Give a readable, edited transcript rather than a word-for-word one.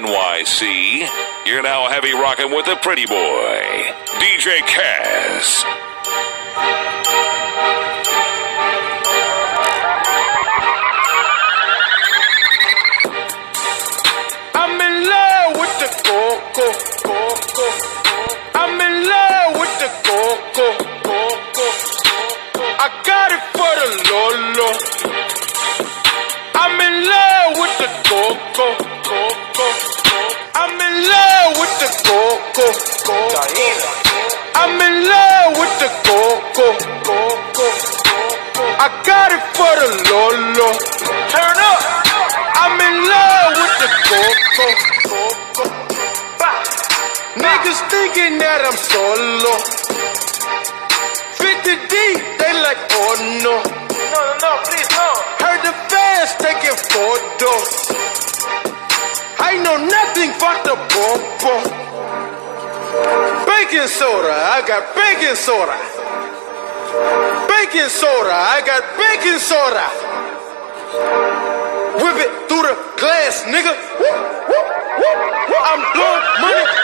NYC. You're now heavy rocking with the pretty boy, DJ Cass. I'm in love with the coco. I'm in love with the coco. I got it for the Lolo. I'm in love with the coco. I'm in love with the coco. I'm in love with the coco. I got it for the Lolo. Turn up. I'm in love with the coco. Niggas thinking that I'm solo. 50 deep, they like, oh no. No, please, no. Heard the fans taking photos. I know nothing but the popo. Baking soda, I got baking soda. Baking soda, I got baking soda. Whip it through the glass, nigga. I'm blowing money